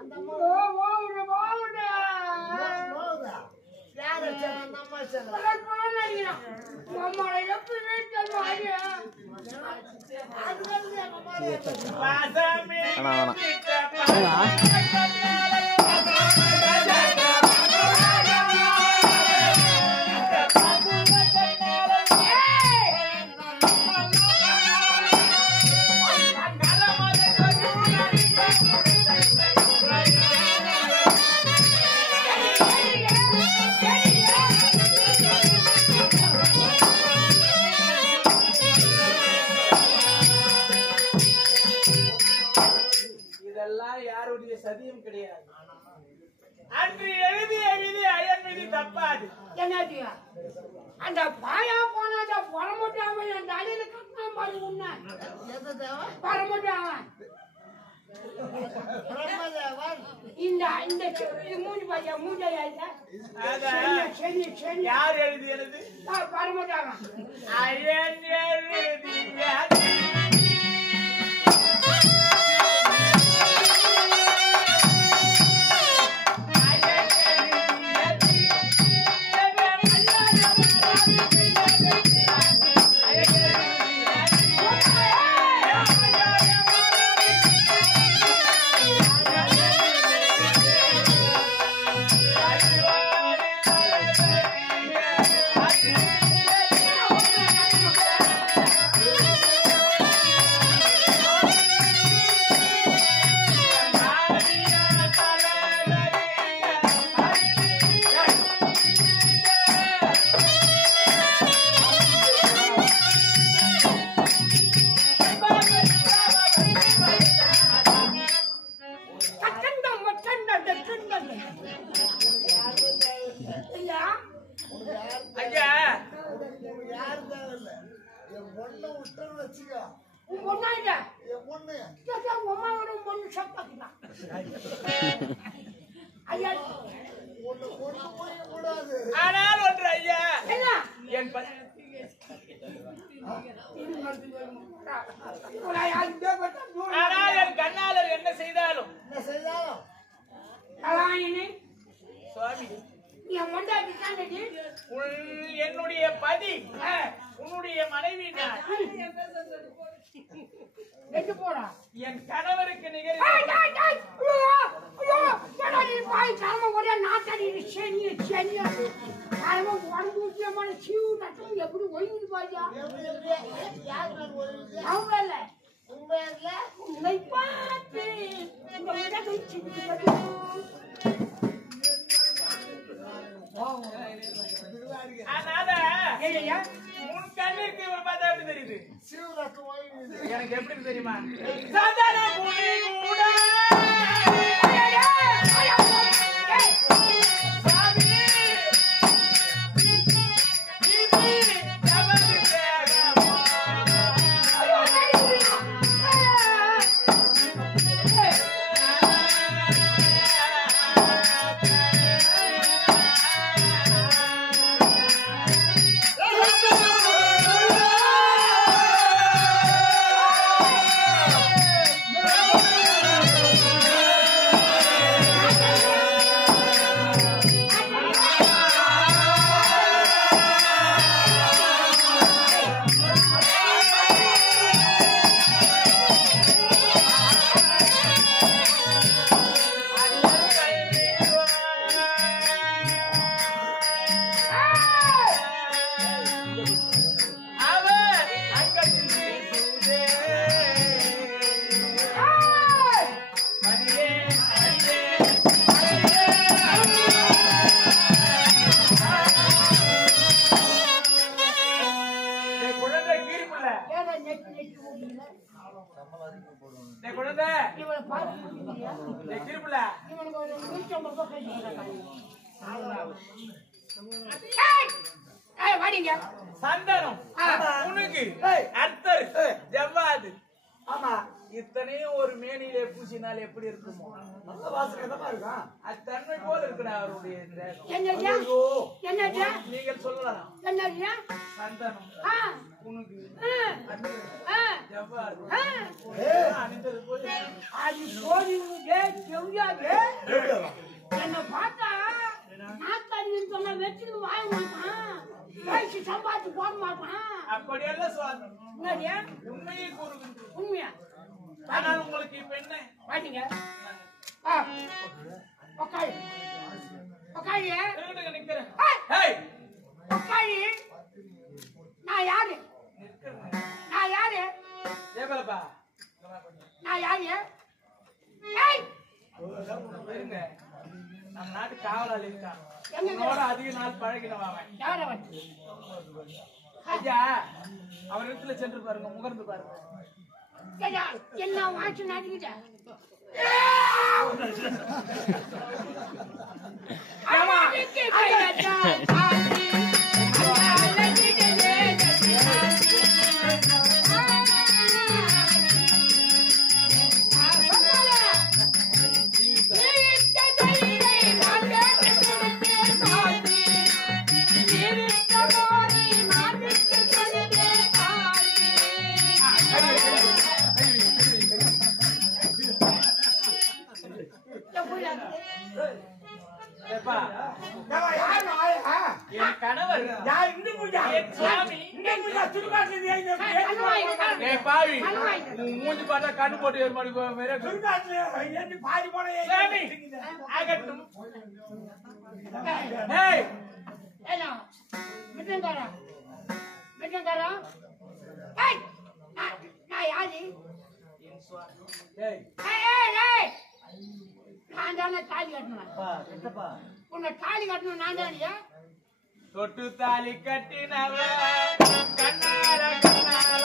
அந்த யாருடைய சதியும் கிடையாது. அன்று எழுதிய விதி அயன் விதி தப்பாது. என்னது அந்த பாயா போனாத பரமட்டாம அந்த அலையில கட்டினா மாதிரி உன்ன பரமட்டாமன் இந்த இந்த மூணு பாஜா மூஞ்சையா சரி சரி யார் எழுதியது? பரமட்டாமன் அயன் எழுதிய ஆனால் ஒன்று ஐயா, என் ஆனால் என் கண்ணாளர் என்ன செய்தாலும் சுவாமி என்னுடைய பதி உன்னுடைய மனைவி என் கணவருக்கு நிகர் எப்படி ஒய்வு பாஜா உங்களை பார்த்து உன் கண்ணிற்கு பார்த்தா எப்படி தெரியுது? எனக்கு எப்படி தெரியுமா? சந்தனம் உனக்கு அர்த்தர் ஜவ்வாது இத்தனையும் ஒரு மேனியிலே பூசினால் எப்படி இருக்குமோ நல்ல வாசனை தான் இருக்கா. அது தன்மை போல இருக்கிற அவருடைய தேகம். என்னய்யா? ஐயோ, என்னய்யா? நீங்கள் சொல்லலாம் என்னய்யா? சந்தனம் உனக்கு அணிந்தது போய் அது போதிவுதே செவ்வியாதே. என்னை பார்த்தா நாத்தாடின்னு சொன்னா வச்சுக்கிட்டு வாய மாட்டான். வயசு சம்பாதிச்சு போட மாட்டான். அப்படியெல்லாம் சுவாமி என்னய்யா? உண்மையை கூறுகின்றேன். உண்மையா? ஆனால் உங்களுக்கு இப்ப என்ன பாத்தீங்க? உக்காரு. உக்காரு. திருடுங்க நிக்கிறேன். ஏய்! உக்காரு. நான் யாரு? நான் யாரு? ஜெயபாலப்பா நான் யாரு? ஏய்! இருங்க. நம்ம நாட்டு காவலாளி இருக்கான். எங்க? உன்னோட அதிக நாள் பழகினவன் அவன். யார் அவன்? ஐயா அவன் இடத்துல சென்று பாருங்க, முகர்ந்து பாருங்க. ஐயா, என்ன வாட்சி நாட்டிக்கிட்ட? ஏப்பா, யார் ஆயா? என் கணவர் யார் இந்த பூஜா? என் சுவாமி. இந்த பூஜா சுடுகாட்டுல ஏய் பாவி, உன் மூஞ்சி பார்த்தா கண்ணு போட்டு ஏறு மாதிரி மேல சுடுகாட்டுல என்ன பாதி போன சாமி ஆகட்டும். ஏய் ஏனா மிட்டங்கரா மிட்டங்கரா. ஏய் நான் யாரு? என் சுவாமி. ஏய் ஏய் நான் தானே தாலி கட்டணும். உன்னை தாலி கட்டணும் நான் தானியா? தொட்டு தாலி கட்டினவ கண்ணார கண்ணால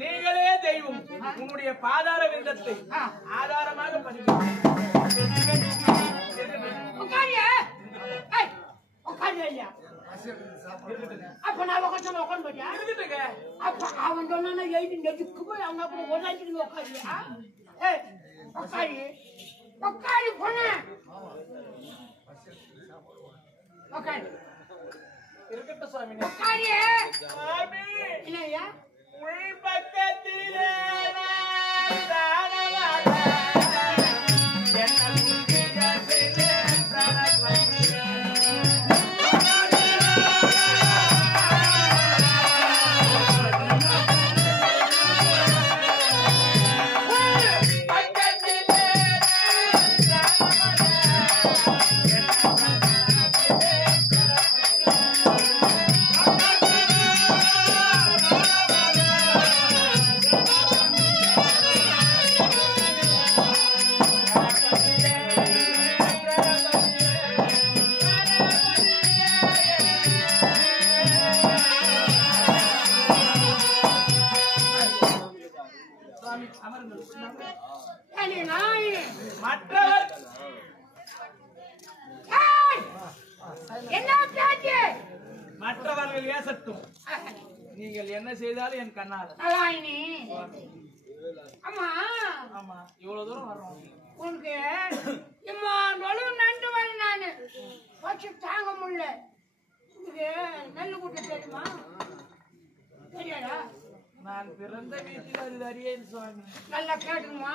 நீங்களே தெய்வம். உன்னுடைய பாதார விந்தத்தை ஆதாரமாக பதிக்கிறேன். அப்ப நான் உட்காந்து உட்காந்துட்டியா? அப்ப அவன் சொன்னா எழுதி நெடுக்கு போய் அவங்க அப்புறம் உடனே உட்காரியா? ஏய் உட்காரி உட்காரி போன உட்காரி இருக்கட்டும் சுவாமி. உட்காரி. சுவாமி இல்லையா? உள் பக்கத்திலே மற்றவர் என்ன பேச்சு? மற்றவர்கள் ஏசட்டும். நீங்கள் என்ன செய்தாலும் என் கண்ணால. ஆமா ஆமா, இவ்வளவு தூரம் வர்றோம். உனக்கு இம்மா நொழுவு நண்டு வர நானு வச்சு தாங்க முடியல. உனக்கு நெல்லு கூட்ட தெரியுமா? தெரியாதா? நான் பிறந்த வீட்டில் அது அறியேன் சுவாமி. நல்லா கேட்டுமா?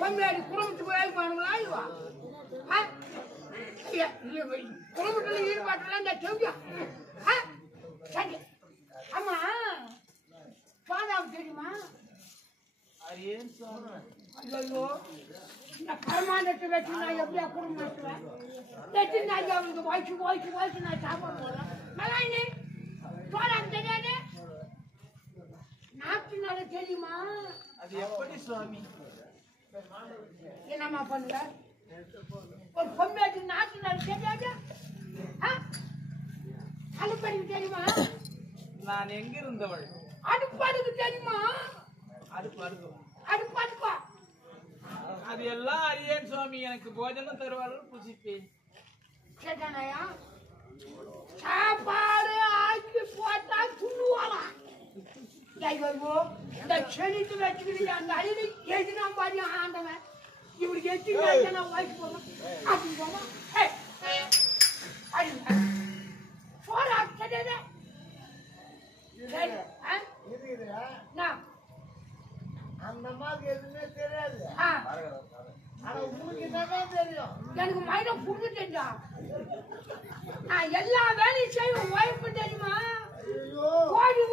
பொம்பளை குடும்பத்துக்கு வேலை பண்ணுங்களா? இல்லவா? குடும்பத்துல ஈடுபாட்டுல இந்த செவ்வியா சரி ஆமா பாதாம் தெரியுமா ஐயோ ஐயோ இந்த பரமானத்தை வச்சு நான் எப்படியா குடும்பம் நடத்துவேன் வச்சு நான் அவனுக்கு வாய்ச்சி நான் சாப்பாடு போடுறேன் மலாயினி பாதாம் தெரியாது நாட்டினால தெரியுமா அது எப்படி சுவாமி என்னம்மா பண்ணுங்க ஒரு பொம்மைக்கு நாட்டினால தெரியாது அடுப்படிக்கு தெரியுமா நான் எங்க இருந்தவள் அடுப்பாடுக்கு தெரியுமா அடுப்பாடுப்பா அது எல்லாம் அறியேன் சுவாமி எனக்கு போஜனம் தருவார்கள் புசிப்பேன் கேட்டானயா சாப்பாடு ஆக்கி போட்டா துண்ணுவாளா இந்த செடித்து வச்சுக்கிட்டு அந்த அழிவு எதுனா பாதி ஆண்டவன் இவருக்கு எத்தனை நான் வாய்ப்பு போடணும் அப்படி போமா சோறு ஆக்கிட்டே அந்த மாதிரி எதுவுமே தெரியாது ஆனா உங்களுக்கு என்னதான் தெரியும் எனக்கு மைடம் புரிஞ்சுட்டா நான் எல்லா வேலையும் செய்வேன் வாய்ப்பு தெரியுமா ஓடி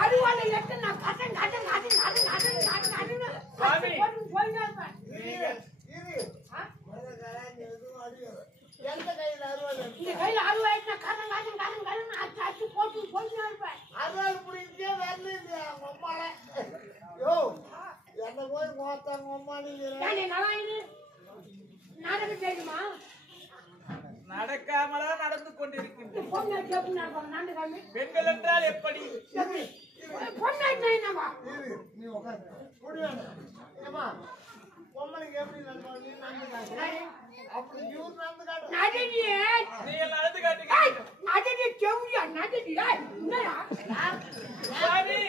அருவாலை எட்டு நான் கட்டன் எந்த கையில அருவாள் இந்த கையில அருவாயிட்டு நான் அச்சு போட்டு போயிட்டு இருப்பேன் அருவாள் புரியுதே வரல அம்மால யோ என்ன போய் மோத்தாங்க அம்மா நீங்க நாடகம் தெரியுமா நடக்காமலா நடந்து கொண்டிருக்கின்றன பெண்கள் என்றால் எப்படி நீ உட்காந்து ஏமா பொம்மனுக்கு எப்படி நீ நடந்து அப்படி இவரு நடந்து காட்டு நீங்க நடந்து காட்டுங்க சுவாமி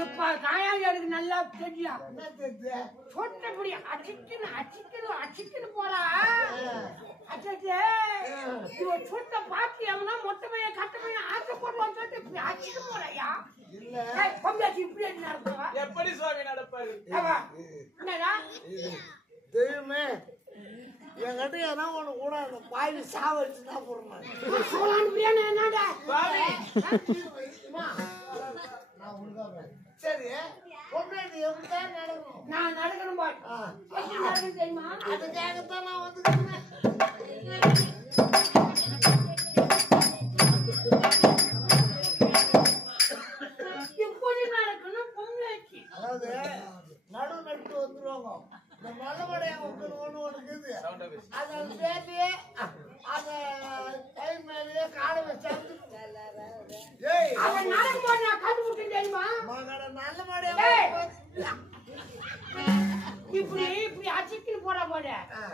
இப்ப தாயா எனக்கு நல்லா தெரியா என்ன தெரியுது சொன்னபடி அச்சிக்கன்னு போறா அச்சே இவன் சொன்ன பாக்கி அவனா மொத்தமைய கட்டமைய ஆசை போடுவான்னு சொல்லிட்டு இப்படி அச்சிட்டு போறையா இல்ல பொம்மையாச்சு இப்படி நடத்துவா எப்படி சுவாமி நடப்பாரு என்னடா தெய்வமே என்கிட்ட ஏன்னா ஒண்ணு கூட அந்த பாய் சாவடிச்சு தான் போடுறேன் சோழான் பிரியாணி என்னடா நான் உனக்காக சரி பொண்ணு எப்படிதான் நடக்கணும் நான் நடக்கணும் பாட்டு தெரியுமா அதுக்காகத்தான் நான் வந்துருக்கேன் எப்படி நடக்கணும் பொம்மையாச்சு அதாவது நடு நட்டு வந்துருவாங்க இந்த மலமடைய ஒன்று இருக்குது அது அந்த பேட்டியே அந்த கை மேலேயே காலை வச்சாந்து அவன் நடக்கும்போது நான் கண்டுபிடிச்சேன் தெரியுமா மகட நல்ல மடைய இப்படி அச்சிக்கின்னு போட போட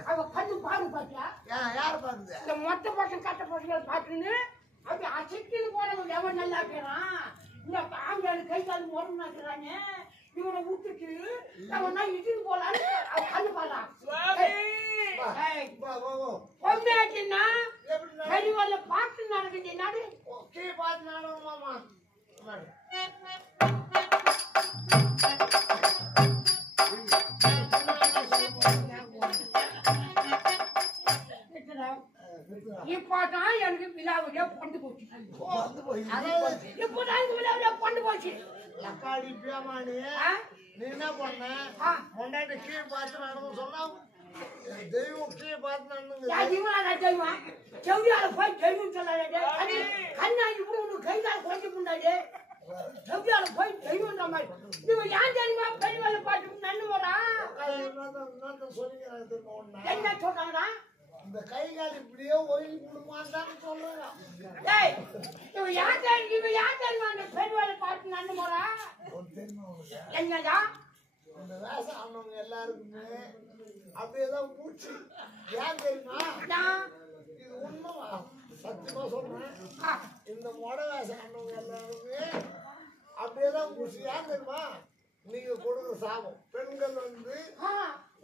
அவ கண்ணு பாரு பாத்தியா யார் பாக்குது இந்த மொட்டை பசங்க கட்ட பசங்க பாத்துன்னு அப்படி அச்சிக்கின்னு போறவங்க எவன் நல்லா இருக்கிறான் இந்த ஆம்பளை கை கால் முறம் நாக்குறாங்க இவனை விட்டுட்டு அவன் தான் இட்டுன்னு போலான்னு அவ கண்ணு பாரா பொம்மையாச்சுன்னா பெரியவல்ல பாட்டு நடக்குது நாடு கீழே பார்த்து நானும் மாமா இப்பதான் எனக்கு விழாவிலே கொண்டு போச்சு இப்பதான் எனக்கு விழாவிலே கொண்டு போச்சு லக்காடி பேமானி நீ என்ன பண்ண முன்னாடி கீழே பார்த்து நடந்து சொன்னா தெய்வம் கீழே பார்த்து நடந்து தெய்வம் செவ்வியால போய் தெய்வம் சொல்லாதே கண்ணாடி கூட உனக்கு கைகால குறைஞ்சு முன்னாடி செவ்வியால போய் தெய்வம் மாதிரி இவன் ஏன் தெரியுமா பெரியவாளை பாட்டு நன்னு வரா என்ன சொல்றாங்கடா இந்த கை கால் இப்படியே ஒயில் கொடுமான்னு சொல்றேன் இவன் ஏன் தெரியுமா அந்த பெரியவாளை பாட்டு நன்னு வரா என்னடா இந்த வேஷம் ஆனவங்க எல்லாருக்குமே அப்படியேதான் மூச்சு ஏன் தெரியுமா இது உண்மைவா சத்தியமா சொல்றேன் இந்த மொட வேஷம் ஆனவங்க எல்லாருமே அப்படியேதான் மூச்சு ஏன் தெரியுமா நீங்க கொடுக்குற சாபம் பெண்கள் வந்து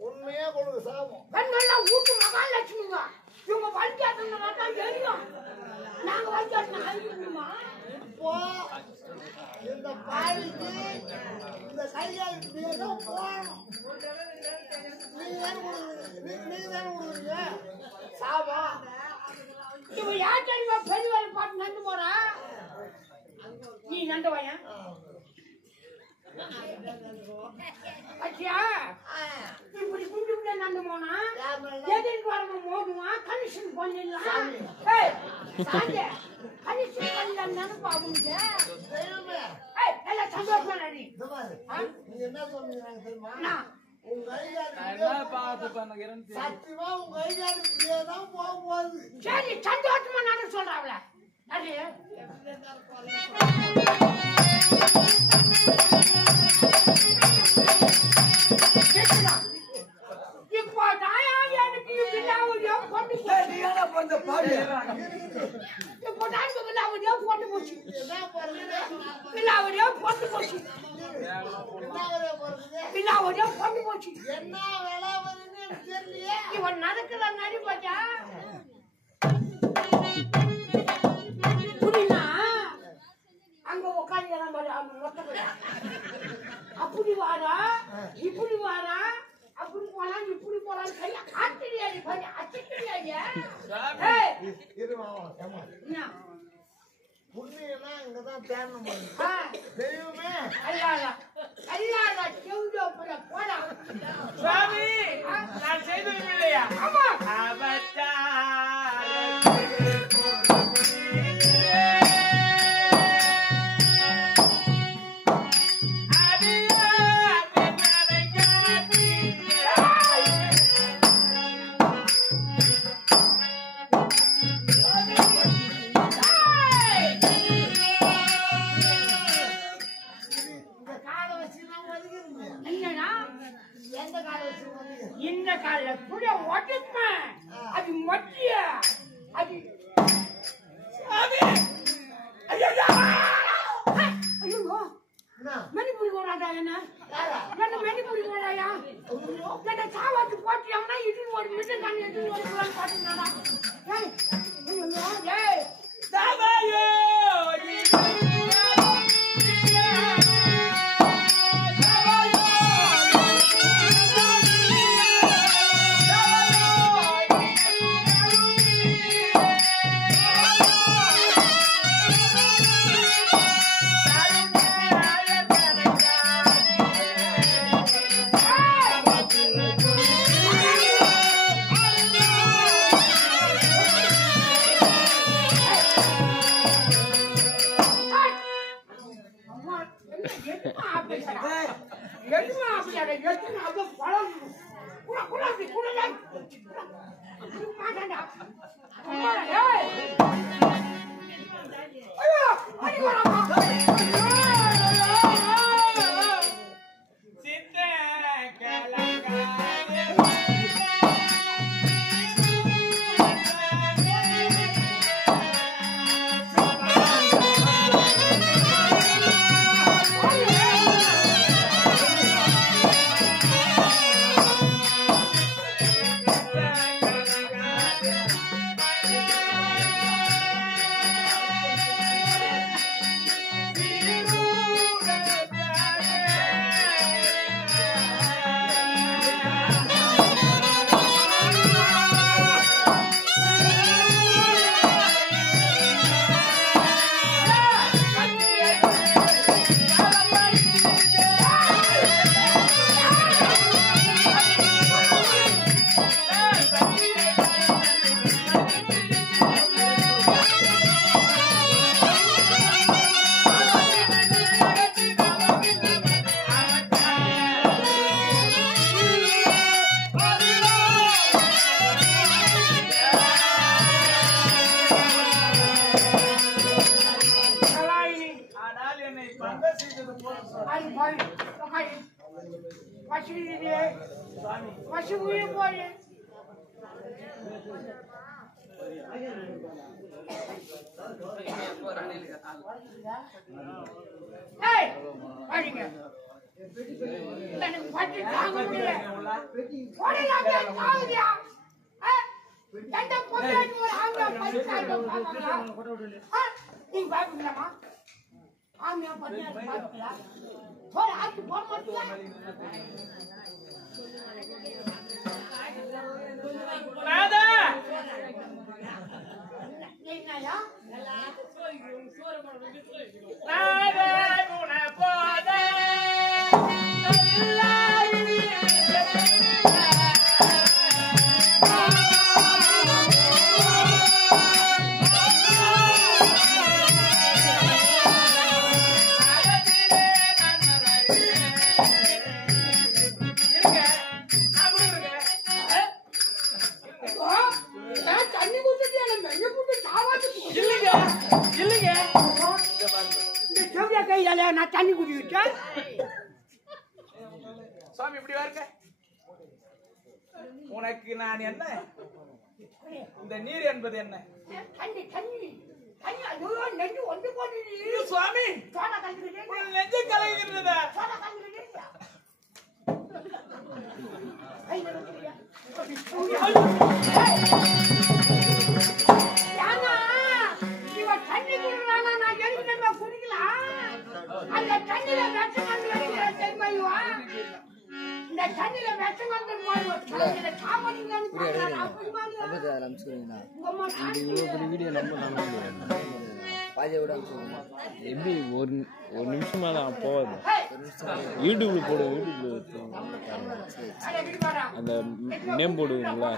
உண்மையா கொடுக்குற சாபம் பெண்கள்லாம் வீட்டு மகாலட்சுமிங்க இவங்க படிக்காதவங்க தான் தெரியும் இப்போ இந்த பாவிக்கு இந்த கையால் இப்படியேதான் போகணும். நீங்க தானே கொடுக்குறீங்க சாபா. இவன் யார் தெரியுமா பெரியவாள் பாட்டு நண்டு போறா? நீ நண்டு வாயா? பச்சியா இப்படி குண்டு குண்டு நண்டு போனா எதிர்க்கு வரவன் மோதுவான், கமிஷன் பண்ணிடலாம். சாஞ்சே கமிஷன் பண்ணலாம் நினைப்பா உனக்கு. எல்லாம் சந்தோஷமா நடி. நீங்க என்ன சொல்றீங்க தெரியுமா? உங்க சத்தியமா உங்க கைகாடு இப்படியேதான் போகும்போது. சரி சந்தோஷமா நட சொல்றாங்கள நடி. இப்போ எனக்கு விழாவுடைய கொண்டு இப்போ நான் விழாவுடைய கொண்டு போச்சு. விழாவுடைய கொண்டு போச்சு. விழாவுடைய கொண்டு போச்சு. என்ன வேலை வருதுன்னு தெரியலையே. இவன் நடக்கிற நடி பாச்சா புரியுமா? அங்க உட்காந்து அப்படி வாரா இப்படி வாரா அப்படி போனா இப்படி போறான்னு கையா காட்டுறியாடி பாரு அச்சிக்கிறியா? புண்ணியெல்லாம் இங்கதான் தேடணும். தெய்வமே கல்லாடா செவிடோ போடா சுவாமி நான் செய்தது இல்லையா? ஆமா இந்த கால புட ஒட்டப்பேன் அது மட்டிய அது ஐயோ மணிப்புரி போறாடா என்ன மணிப்புரி போறாயா? என்ன சாவாத்து போட்டியாங்கன்னா இட்டு ஒரு மிட்டு கண்ணு எட்டு ஒரு பாட்டுனாடா. ஏய் சாவாயோ எந்த பொண்டாட்டி ஒரு ஆம்பளை பரிசாயிட்ட பாப்பாங்களா? நீங்க பாப்பீங்களாமா? ஆமையா பொண்டாட்டி பாப்பீங்களா? போற ஆட்டு போக மாட்டீங்களா? ராதா என்னையா? ராதா குண போதே தண்ணி குடிச்சிட்டு என்ன மெய்ய போட்டு சாவாட்டு இல்லைங்க இல்லைங்க இந்த செவ்வியா கையால நான் தண்ணி குடிக்கிட்டேன். சுவாமி இப்படி வாருங்க. உனக்கு நான் என்ன, இந்த நீர் என்பது என்ன? தண்ணி தண்ணி தண்ணி ஐயோ நெஞ்சு ஒன்று போட்டு சுவாமி சோடா கலந்துக்கிட்டே உன் நெஞ்சு கலங்குகிறதா? சோடா கலந்துக்கிட்டே ஏன்னா இவன் தண்ணி குடிக்கிறானா நான் எதுக்கு குடிக்கலாம்? அந்த தண்ணியில விஷம் வந்து தெரியுமா இவன்? இந்த தண்ணியில விஷம் வந்து எப்படி ஒரு நிமிஷமா தான் போகாது. யூடியூப்ல போடு, யூடியூப்ல அந்த நேம் போடுவீங்களா?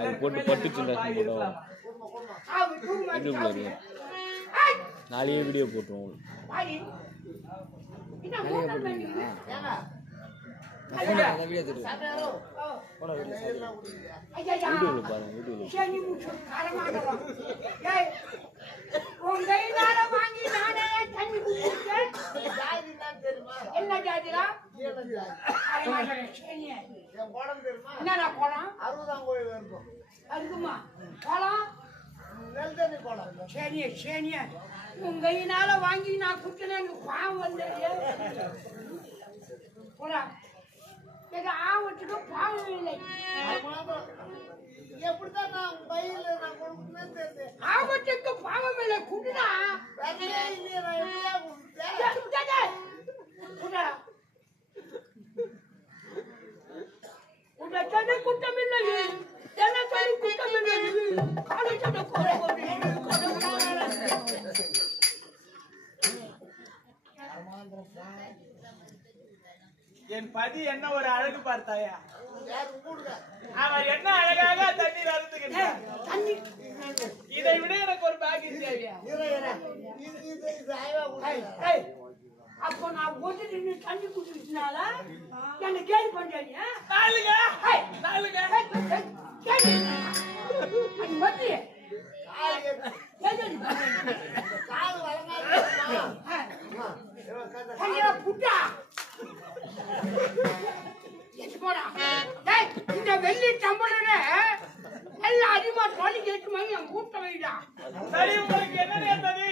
அது போட்டு பட்டுச்சுண்டா போடுவோம். யூடியூப்ல இருக்கு. நாளையே வீடியோ போட்டுருவோம். யூடியூப்ல பாருங்க. யூடியூப்ல என்ன ஜாதிரா? என்னடா குளம்? 60ஆம் கோயில் இருக்கும். அதுக்குமா குளம்? நெல்தண்ணி குளம். சரி சரி உங்க கையினால வாங்கி நான் குடிச்சேன். எனக்கு பாவம் வந்தது. எங்க ஆவத்துக்கு பாவம் இல்லை. எப்படிதான் நான் பையில நான் கொடுக்குறேன்னு தெரியுது. ஆவத்துக்கு பாவம் இல்லை. குடிடா. வேலையே இல்லையே, நான் எப்படியா கொடுத்தேன்? உடனே குற்றமில்லை. தினசரி குற்றமில்லை. காலேஜோட கோரை என் பதி என்ன ஒரு அழகு பார்த்தாயா? யாரு கூடுங்க? அவர் என்ன அழகாக தண்ணீர் அருந்துகின்றார். இதை விட எனக்கு ஒரு பாக்கியம் தேவையா? இது ஆய்வா கொடுங்க. அப்போ நான் ஒன்று நின்று தண்ணி குடிச்சினால என்ன கேள்வி பண்றீங்க? நாளுங்க நாளுங்க கேள்வி மத்தி கால் வழங்காது புட்டா இந்த வெள்ளி டம்பளர எல்லாம் அதிகமா சொல்லி கேட்குமா? என் கூட்ட வைடா. சரி, உங்களுக்கு என்ன நேர்ந்தது?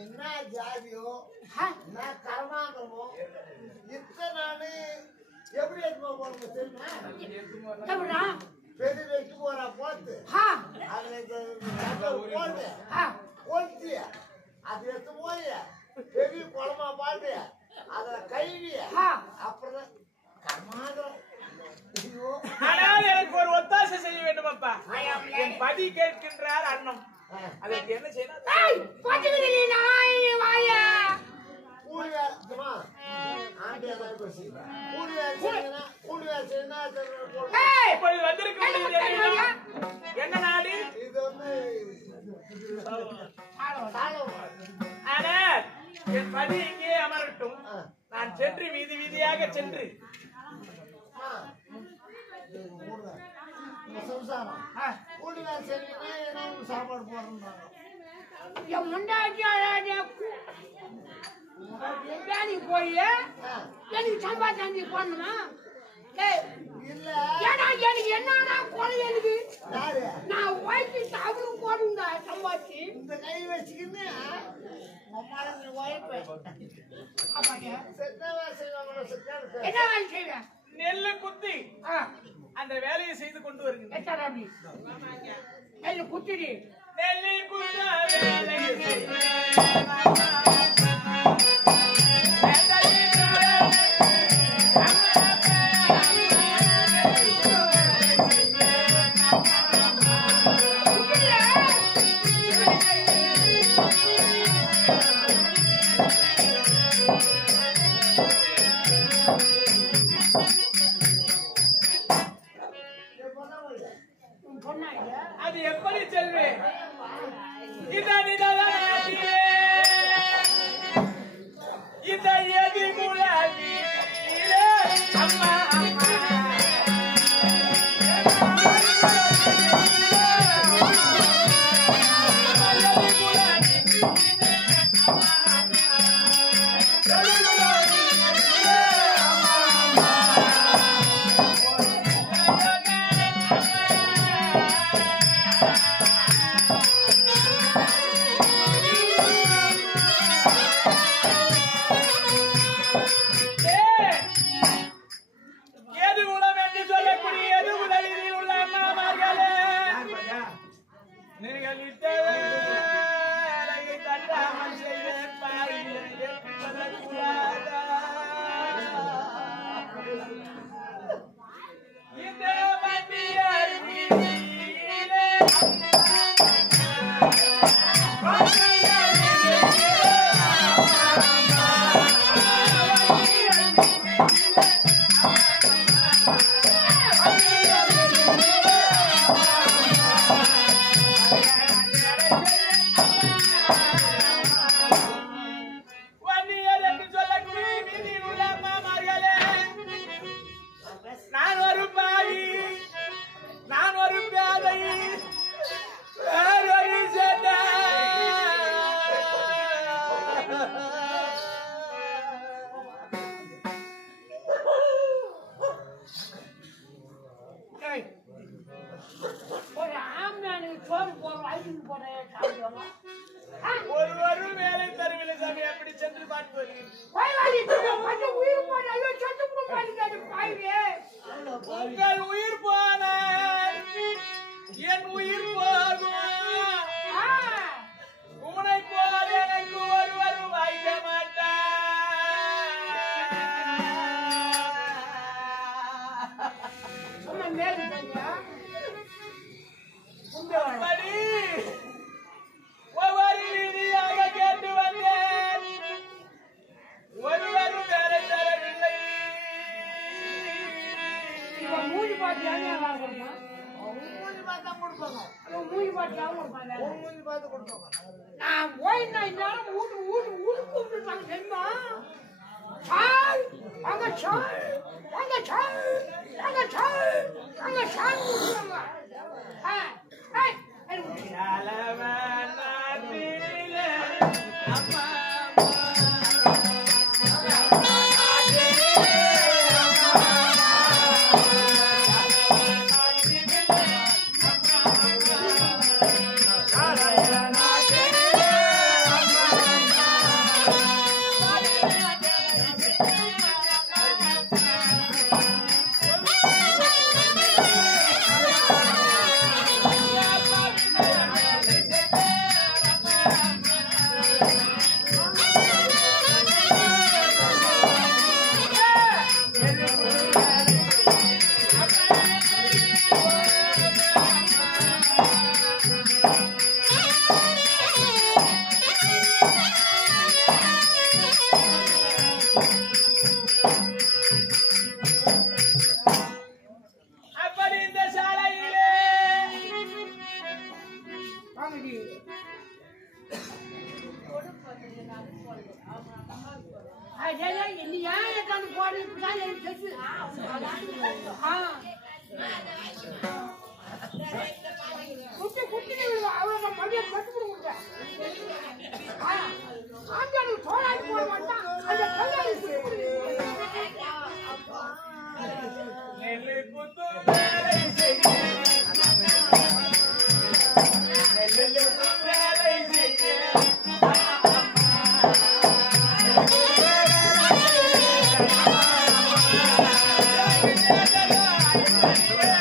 என்ன ஜாதியோ என்ன கர்மாந்தமோ இத்தனை நானு எப்படி எடுத்து போறது தெரியுமா? பெரிய வைக்க போறா போட்டு அதுல போட்டு கொளுத்தி அது எடுத்து போய் பெரிய குளமா பாட்டு அதுல கழுவி அப்புறம் கர்மாந்தம். ஆனால் எனக்கு ஒரு ஒத்தாசை செய்ய வேண்டும் அப்பா. என் பதி கேட்கின்றார் அன்னம். அதற்கு என்ன செய்யணும்? கூலி வேலைமா ஆண்டி எல்லாம் பேசி கூலி வேலை செய்யணும்னா கூலி வேலை செய்யணும்னா இப்பொழுது வந்திருக்க என்ன நாடு இது வந்து ஆனால் என் பதி இங்கே அமரட்டும். நான் சென்று வீதி வீதியாக சென்று சம்சாரம் கூலி வேலை செய்யணும்னா ஏன்னா சாப்பாடு போடுறாங்க. என் முண்டாட்டி வேலைக்கு போய் எனக்கு சம்பாதி போடணுமா? இல்ல ஏன்னா எனக்கு என்னன்னா கொலை எனக்கு யாரு நான் உழைச்சி அவளுக்கு போடுங்க சம்பாதிச்சு இந்த கை வச்சுக்கின்னு அம்மாளுக்கு உழைப்பேன். ஆமாங்க. செத்த வேலை செய்வாங்க. என்ன வேலை செய்வேன்? நெல்லு குத்தி அந்த வேலையை செய்து கொண்டு வருகிறேன். எத்தராமி நெல்லு குத்திடி நெல்லி குத்த வேலையை செய்வேன். அது எப்படி செல்வேன்? இந்த எதி குலாவி அம்மா அம்மா ஒரு வேலை தருவில்லை சாமி. அப்படி சென்று பார்த்து உங்கள் உயிர் போன என் உயிர் போகும். உனை போல் எனக்கு ஒருவரும் வாய்க்க மாட்டார். ஒவ்வொரு ரீதியாக கேட்டு வந்தேன். ஒருவரும் வேலை தரவில்லை. மூஞ்சி பாட்டு மூஞ்சி பார்த்தா கொடுப்பாங்க. மூஞ்சி பாட்டு கொடுப்பாங்க. மூஞ்சி பார்த்து கொடுப்பாங்க. நான் போயின்னா இருந்தாலும் ஊட்டு கூப்பிட்டுருப்பாங்க தெரியுமா? அங்க சால் அங்க சால் அங்க சால் அங்க சால் கூப்பிடுவாங்க. அம்மா Yeah.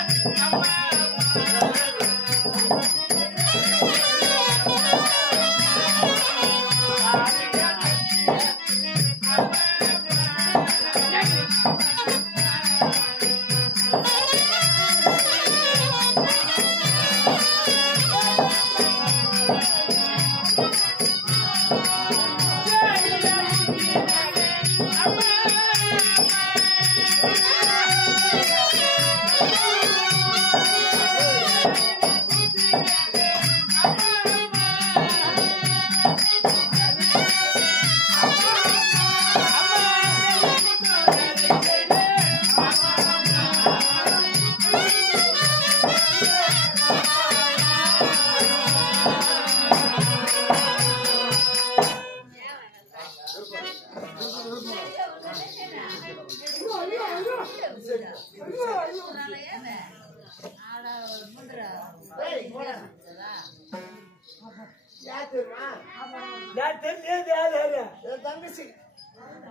தங்கச்சி.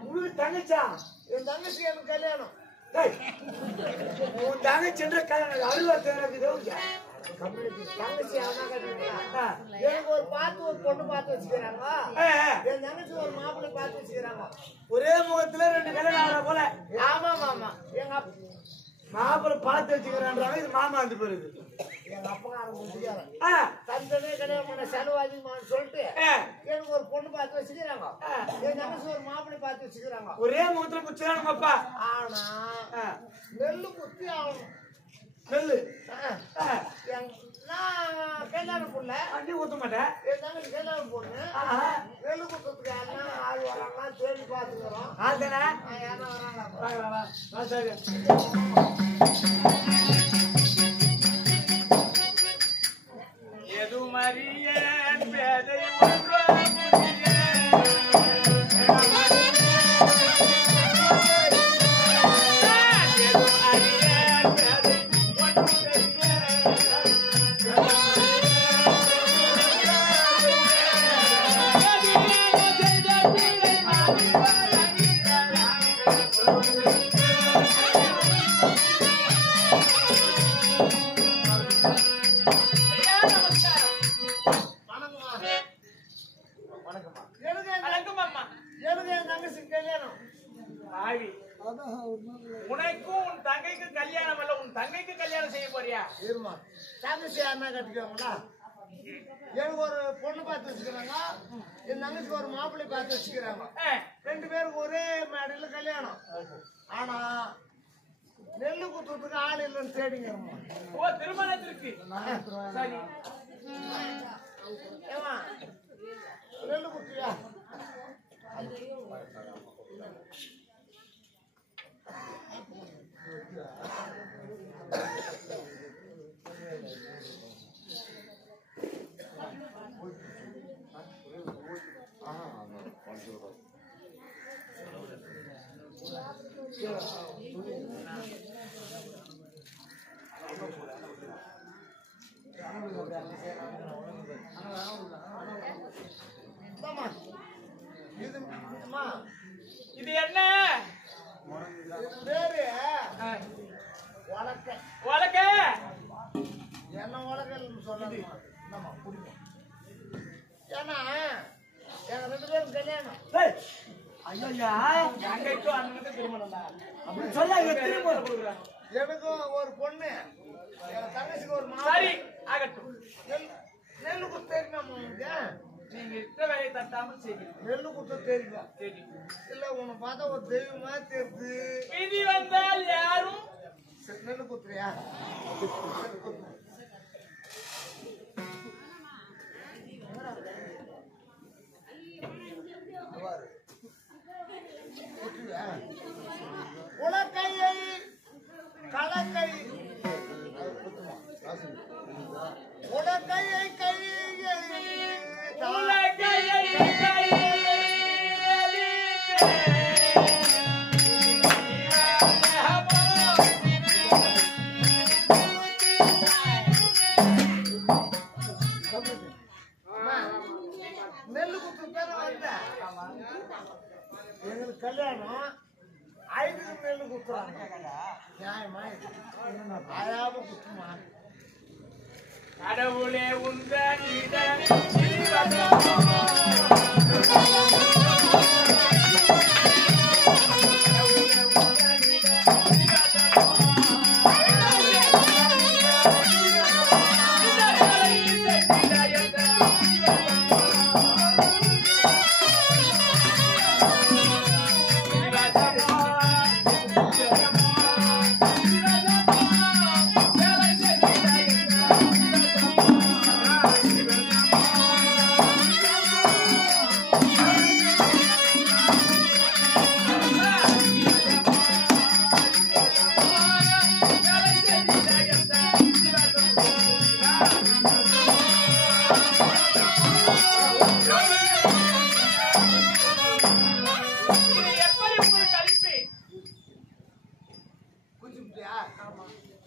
உங்களுக்கு தங்கச்சா? என் தங்கச்சி எனக்கு கல்யாணம். டேய், உன் தங்கச்சின்ற கல்யாணம் அறுபத்தி தங்கச்சி அதான் கட்டுறீங்களா? எனக்கு ஒரு பொண்ணு பார்த்து வச்சுக்கிறாங்க. என் தங்கச்சி ஒரு மாப்பிள்ளை பார்த்து வச்சுக்கிறாங்க. ஒரே முகத்துல 2 கல்யாணம் ஆகிற போல. ஆமா மாமா. எங்க மாப்பிள்ளை பார்த்து வச்சுக்கிறான்றாங்க. இது மாமா வந்து போயிருது. எங்க அப்பகாரங்க முடியாது. தந்தனே கல்யாணம் பண்ண செலவு அதிகமானு சொல்லிட்டு எனக்கு ஒரு பொண்ணு பார்த்து வச்சுக்கிறாங்க. என் தங்கச்சி ஒரு மாப்பிள்ளை பார்த்து வச்சுக்கிறாங்க. ஒரே முகத்துல குச்சிக்கிறானுங்கப்பா. ஆனா நெல்லு குத்தி ஆகணும். நெல்லு நான் கல்யாணம் பொண்ணு அண்டி ஊத்த மாட்டேன். என் தங்கச்சி கல்யாணம் பொண்ணு நெல்லு குத்துறதுக்கு யாருன்னா ஆள் வராங்களா தேடி பார்த்துக்கிறோம். ஆதானே யாரா வராங்களா? சரி. எது மறிய பேதை ஒன்றோ உனக்கும் உன் தங்கைக்கு கல்யாணம் இல்ல, உன் தங்கைக்கு கல்யாணம் செய்ய போறியா? இருமா தங்கச்சி யாருன்னா கட்டிக்குவாங்களா? எனக்கு ஒரு பொண்ணு பார்த்து வச்சுக்கிறாங்க. என் தங்கச்சிக்கு ஒரு மாப்பிள்ளை பார்த்து வச்சுக்கிறாங்க. 2 பேருக்கு ஒரே மேடையில கல்யாணம். ஆனா நெல்லு குத்துறதுக்கு ஆள் இல்லைன்னு தேடிங்க. ஓ, திருமணத்திற்கு சரி. ஏமா நெல்லு குத்தியா? இது என்ன பேரு? உலக என்ன உலகன்னு சொல்லணும். ஏன்னா எங்க 2 பேரும் கல்யாணம். ஐயா தங்கைக்கும் அண்ணனுக்கும் திருமணம் தான். அப்படி சொல்ல திரும்ப எனக்கும் ஒரு பொண்ணு, எங்க தங்கச்சிக்கு ஒரு சரி ஆகட்டும். நெல்லு குத்து தெரியுமா உங்களுக்கு? நீங்க இட்ட வேலையை தட்டாமல் செய்வீங்க. நெல்லு குத்து தெரியும். சரி, இல்ல உன்னை பார்த்தா ஒரு தெய்வமா தெரியுது. விதி வந்தால் யாரும் நெல்லு குத்துறியா? உலக்கையை கலக்கை உலக்கையை கையை உலகையை நெல்லு குத்து பேர வந்த எங்களுக்கு கல்யாணம் 5 நெல்லு குத்துறாங்க. நியாயமா? ஆயாம குத்துமா? கடவுளே உந்தன்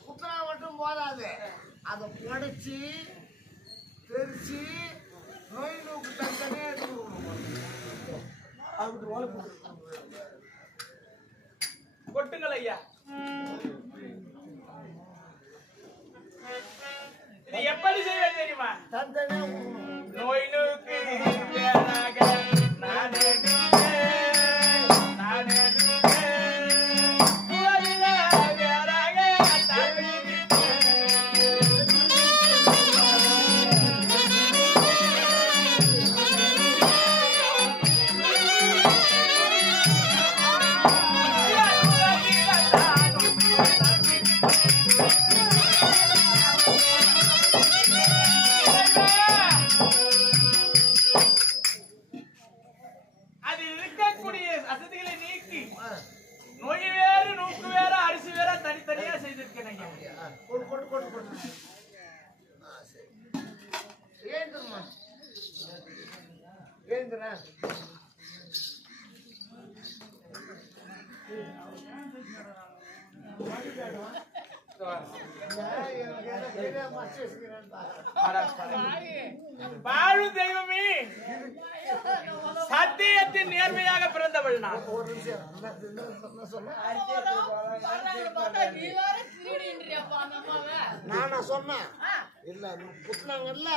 குத்துனா மட்டும் போதாது, அதை உடைச்சி தெரிச்சு நோய் நோக்கு தனித்தனியா எடுத்துக்கணும். கொட்டுங்கள் ஐயா. இது எப்படி செய்வேன் தெரியுமா? தனித்தனியா ஊறணும். நோய் நோக்கு வேறாக நானே நின்றேன், நானே நின்றேன். நோயில வேறாக தானே அதில் இருக்கக்கூடிய அசதிகளை நீக்கி நோய் வேறு நூக்கு வேற அரிசி வேற தனித்தனியா செய்திருக்கேன் ஐயா. கொடு கொடு கொடு கொடு. சரி. ஏந்துமா ஏந்துறேன். வாழும் தெய்வமே, சத்தியத்தின் நேர்மையாக பிறந்தவள் நான். ஒரு நிமிஷம் என்ன சொன்ன? நானா சொன்னேன்? இல்ல புத்துனாங்கல்ல,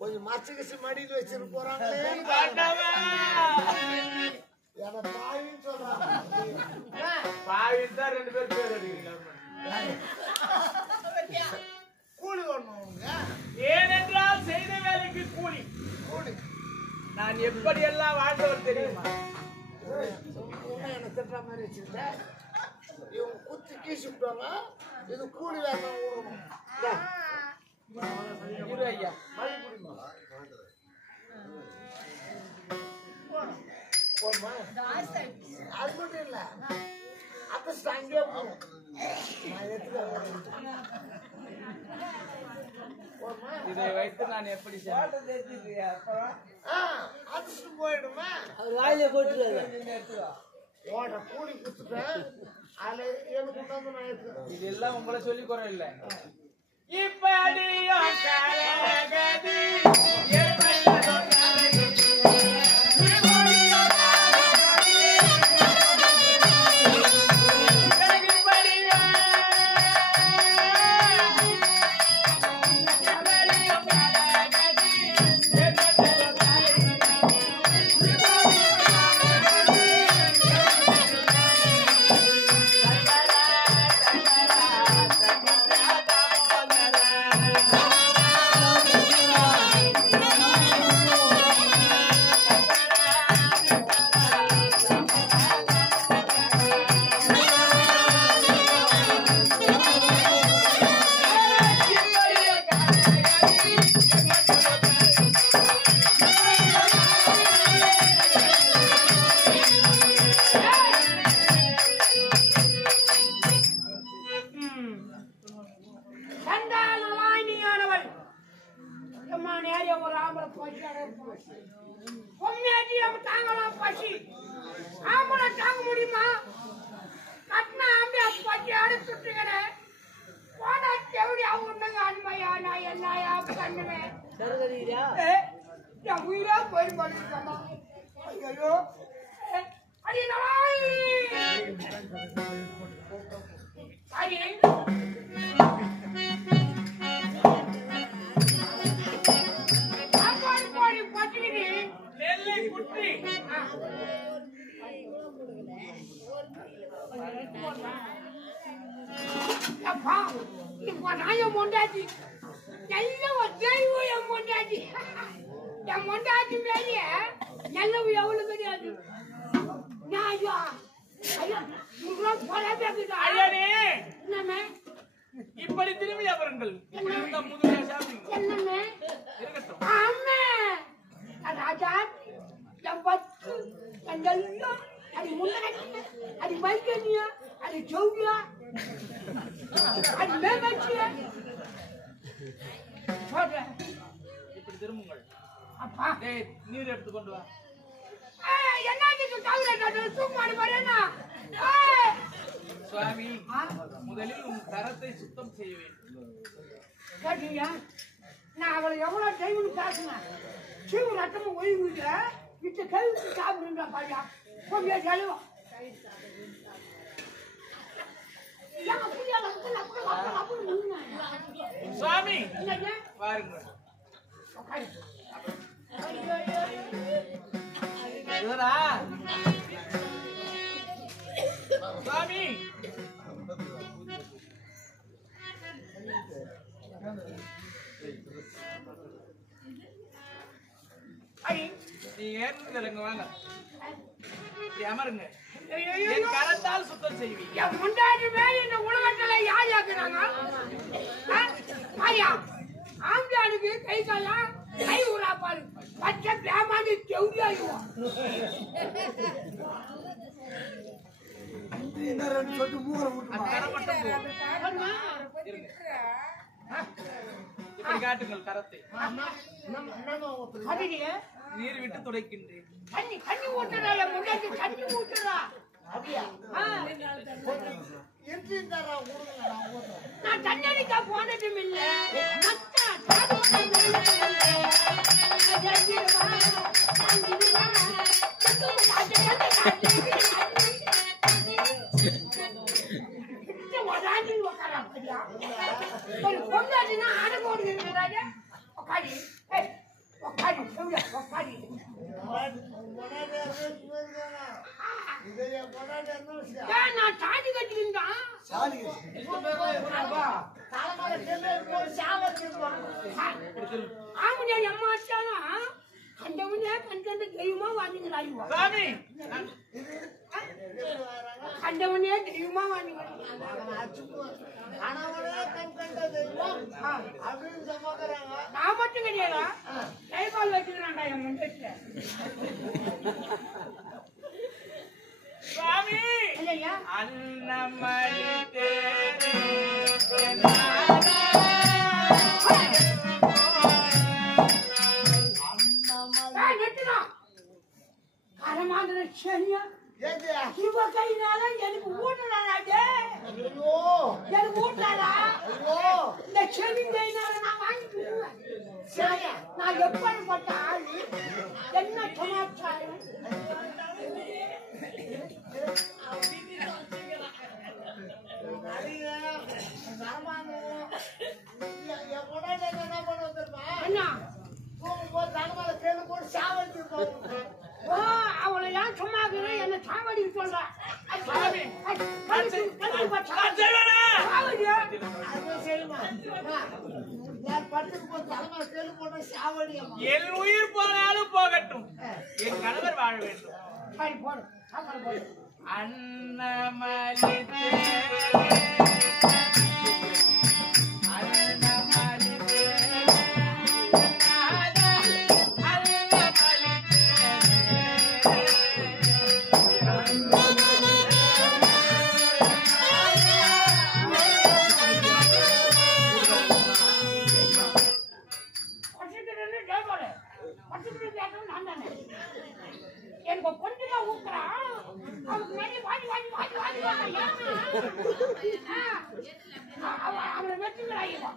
கொஞ்சம் மச்சு கசி மடியில் வச்சிட்டு போறாங்களே. என்ன பாவின்னு சொல்றாங்க. பாவின் தான் 2 பேர் பேர் அடிக்கிறீங்க. கூலி ஒண்ணுங்க. ஏனென்றால் செய்த வேலைக்கு கூலி. கூலி நான் எப்படி எல்லாம் வாழ்ந்தவர் தெரியுமா? என்ன திட்டுற மாதிரி வச்சுக்கிட்ட. இவங்க குத்தி கீசிட்டாங்க. இது கூலி வேலை ஊறணும். இரு ஐயா. மழை குடிமா. போமா. அது மட்டும் இல்ல, அப்ப அங்கே போகும். நான் எடுத்துக்கிறேன். போமா. இதை வைத்து நான் எப்படி அதிர்ஷ்டம் போயிடுமா? ஓட கூலி குத்துட்டேன். அதுல எனக்கு கொண்டாந்து நான் எடுத்துக்கிறேன். இதெல்லாம் உங்களை சொல்லி குறை இல்ல. இப்படியும் கலகதி இப்படி திரும்பி அவர்கள் இப்படி திரும்புங்கள். நீர் எடுத்து கொண்டு வா. சுவாமி, முதலில் உன் கரத்தை சுத்தம் செய்ய வேண்டும். நான் அவளை எவ்வளவு டைம்னு பேசினேன். சீவு ரத்தமும் ஒழுங்குல இட்டு கழுத்து சாப்பிடுங்க பாரியா கொஞ்சம் செலவா சுவாமி பாருங்க சுவாமி நீங்க ஏறுங்க வாங்க அமருங்க என் கரத்தால் சுத்தம் செய்வீங்க முன்னாடி மேல இந்த உலகத்துல யார் யாக்குறாங்க ஐயா ஆம்பியானுக்கு கை காலாம் கை ஊரா பாரு பச்சை பேமாடி செவ்வியாயுவோம் இப்படி காட்டுங்கள் கரத்தை நீர் விட்டு துடைக்கின்றேன் தண்ணி ஊட்டுறா முன்னாடி தண்ணி ஊட்டுறா அப்படியா நான் தண்ணி அடிக்க போனதும் இல்லை ஒரு பொங்கல்னா அடங்கோடு இருக்கிறாங்க உட்காடி உட்காடி உட்காடி நான் சாதி கட்டிருந்தான் ஆமுடியா அம்மா வச்சாலும் கண்டவனே கண்கண்ட தெய்வமா வாங்கிக்கிறாய்வா கண்டவனே தெய்வமா வாங்கிக்கிறாங்க நான் மட்டும் கிடையாதா கைபால் வச்சுக்கிறான்டா என் முண்டத்துல சுவாமி இல்லையா அன்னமணி தேரே அரமாந்திர சரியா சிவ கையினால எனக்கு ஊட்டுறாடே எனக்கு ஊட்டாடா இந்த செவி கையினால நான் வாங்கிக்குவேன் நான் எப்படிப்பட்ட ஆளு என்ன சமாச்சாரம் அவளை ஏன் சும்மா என்ன சாவடி சொல்றா என் உயிர் போனாலும் போகட்டும் என் கணவர் வாழ வேண்டும் அன்னமலி எனக்கு கொஞ்சம் தான் ஊக்குறான் அவனுக்கு நிறைய வாங்கி வாங்கி வாங்கி வாங்கி அவனை வெட்டுங்கிறாங்க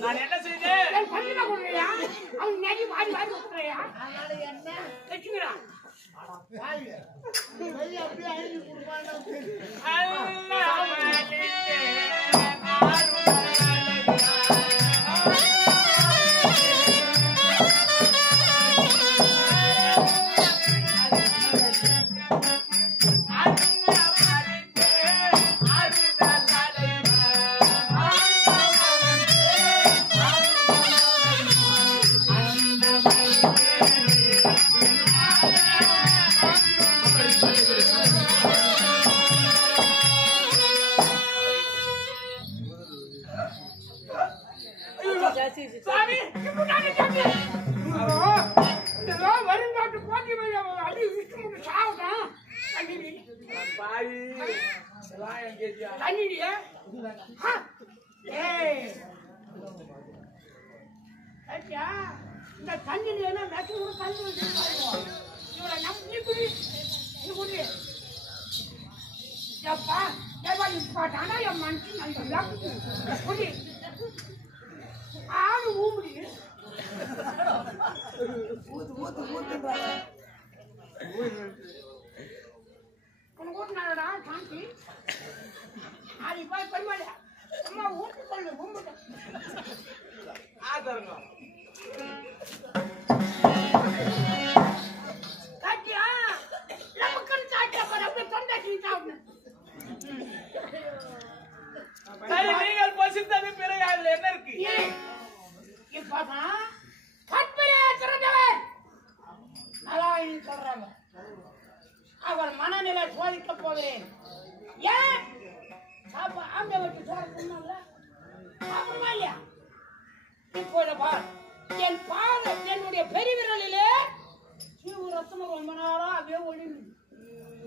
நான் என்ன செய்தேன் கொஞ்சம் கொடுக்குறியா அவனுக்கு நிறைய வாங்கி வாங்கி ஊக்குறியா என்ன வெட்டுங்கிறான் சாமி வருங்காட்டு போட்டி அடி விட்டு சாவுதான் தண்ணிய இந்த தண்ணியில மெச்சு கூட தண்ணி வச்சிருக்காங்க இவரை நம்பி குடி எப்பா இப்ப என் மனசு நல்லா புடி ஆளு ஊம்புடி உனக்கு ஊட்டினாடா சாந்தி அது போய் பெருமாள் அம்மா ஊட்டு சொல்லு ஊம்புட்ட சாட்டியா நமக்குன்னு சாட்டியா பாரு அப்படியே தொண்டாட்டி சாப்பிடணும். சரி, நீங்கள் பசித்தது பிறகு அதுல என்ன இருக்கு? இப்பதான் கற்பிலே திறந்தவர் நலாயினி சொல்றாங்க. அவர் மனநிலை சோதிக்க போகிறேன். ஏன் ஆம்பளை வச்சு சோதிக்கணும்ல சாப்பிடுமா இல்லையா? இப்போது பார், என் பாத என்னுடைய பெருவிரலிலே சீவு ரத்தம் ரொம்ப நாளா அதே ஒளிந்து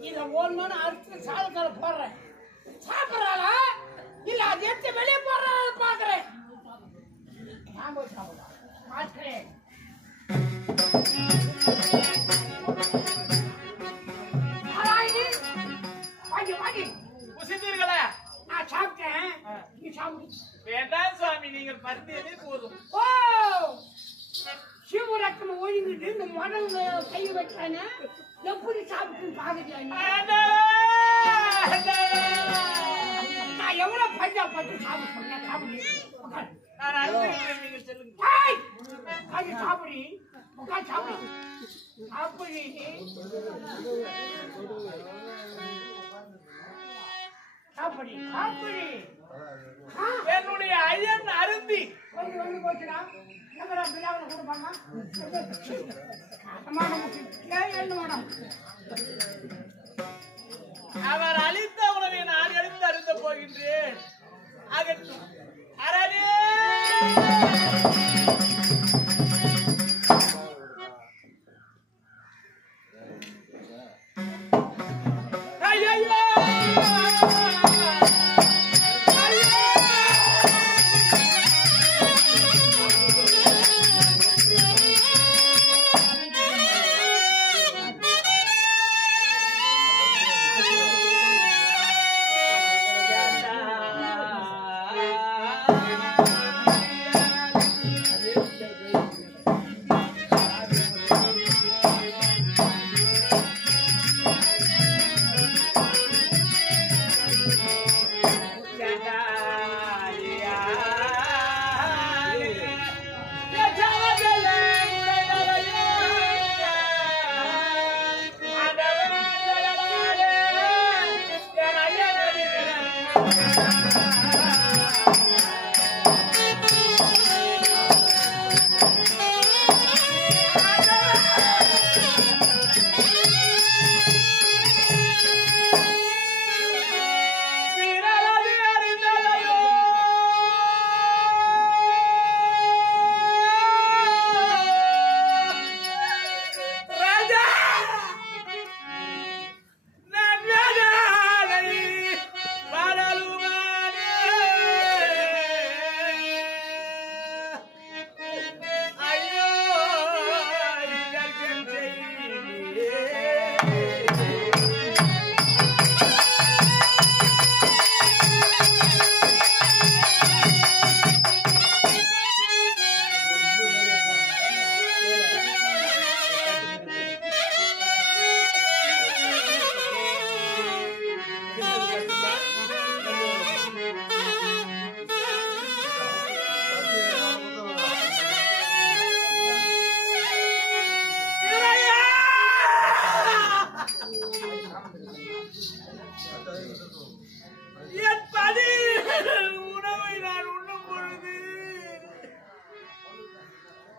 இதை ஒண்ணு அறுத்து சாதத்துல போடுறேன். சாப்பிடுறாளா இல்ல அது எடுத்து வெளியே போடுறாளா பாக்குறேன். நான் போய் சாப்பிடுறேன் பார்க்கிறேன். புசித்தீர்களா? நான் சாப்பிட்டேன். நீ சாப்பிடு. வேண்டாம் சுவாமி, நீங்கள் பருத்தியதே போதும். ஓ சிவரத்னம் ஒழுங்கிட்டு இந்த மடங்கு கை வச்சானே எப்படி சாப்பிட்டு பாக்குறேன். நான் எவ்வளவு பஞ்சா பட்டு சாப்பிட்டேன். சாப்பிடு நான் அழுகிறேன், நீங்கள் சொல்லுங்க. அது சாப்பிடு உட்காந்து சாப்பிடு சாப்பிடு சாப்பிடு சாப்பிடு. என்னுடைய ஐயன் அருந்தி கொஞ்சம் வந்து போச்சுடா. எங்கடா பிள்ளைகளை கொடுப்பாங்க மேடம். அவர் அளித்த உணவை நான் எடுத்து அருந்த போகின்றேன். அகற்றும் அரணே.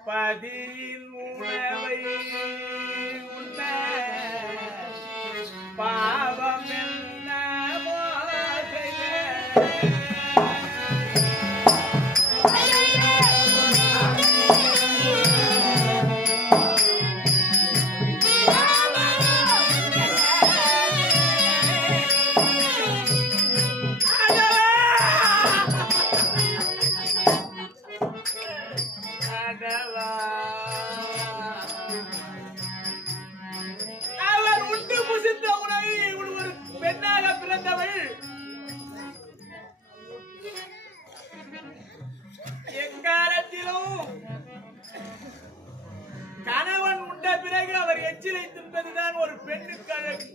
பதியின் உணவை உண்ண பாவம் என்ன தின்பதுதான் ஒரு பெண்ணுக்கு அழகு.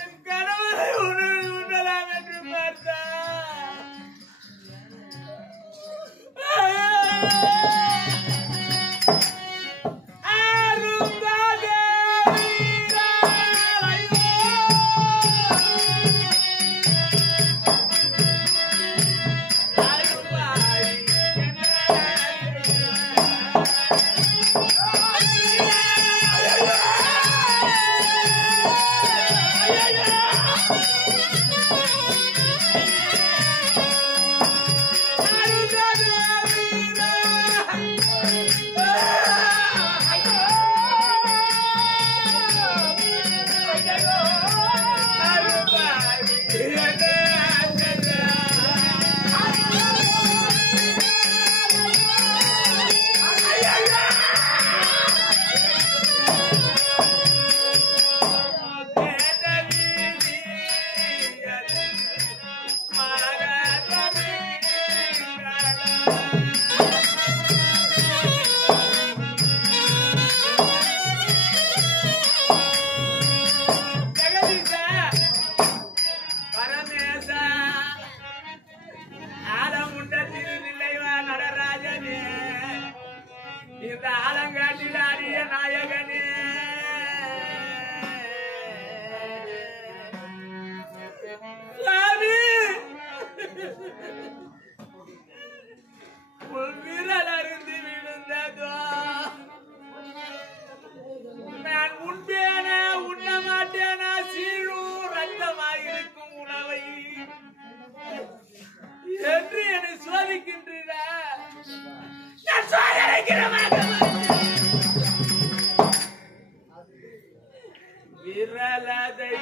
என் கணவரை உண்ணலாம் என்று பார்த்தா இந்த ஆலங்காட்டிலாரிய நாயகனே சாமி உன் விரல் அருந்து விழுந்ததோ நான் உண்பேனா உண்ண மாட்டேனா சீழும் ரத்தமாயிருக்கும் உணவை என்று என்னை சோதிக்கின்றன விரலதை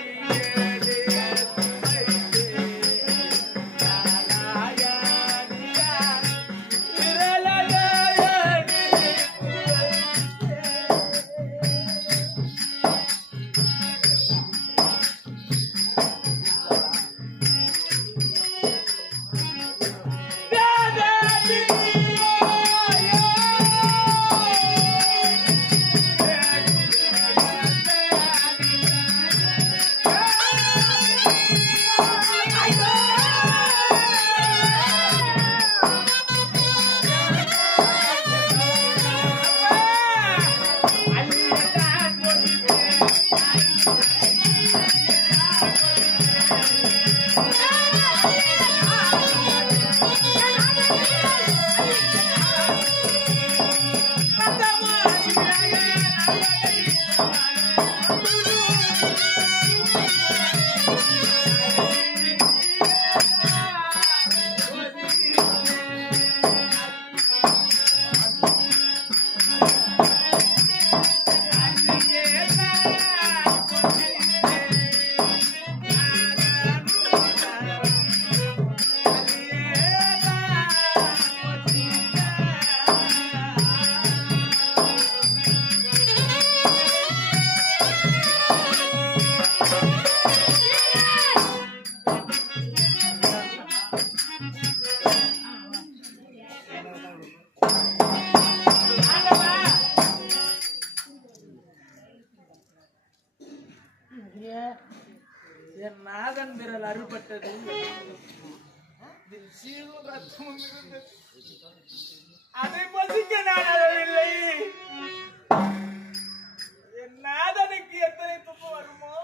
என் நாதன் விரல் அறுபட்டது அதை பசிக்க நான் அழவில்லை. என் நாதனுக்கு எத்தனை துப்பு வருமோ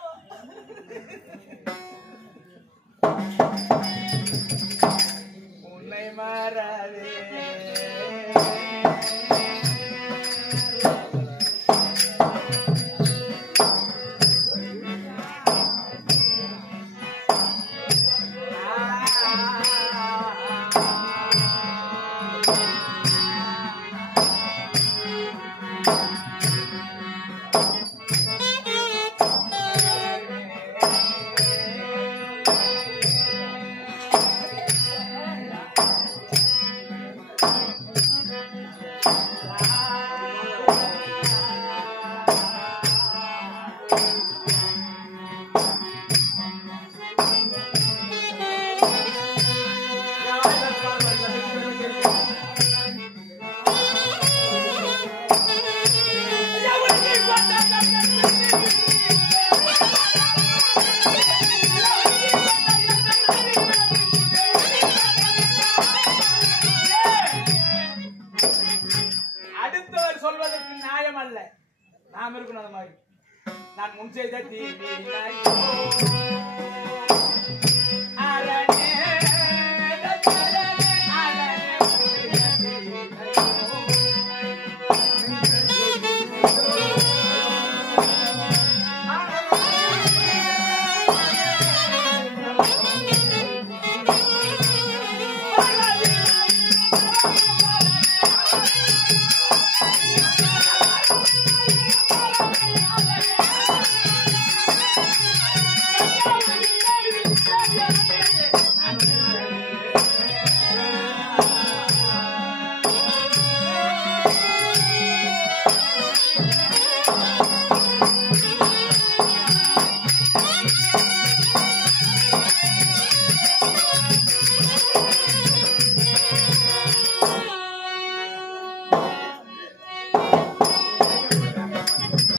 உன்னை மாறாதே பரவாயில்ல நாம இருக்கணும் அந்த மாதிரி நான் முன் செய்த தீவி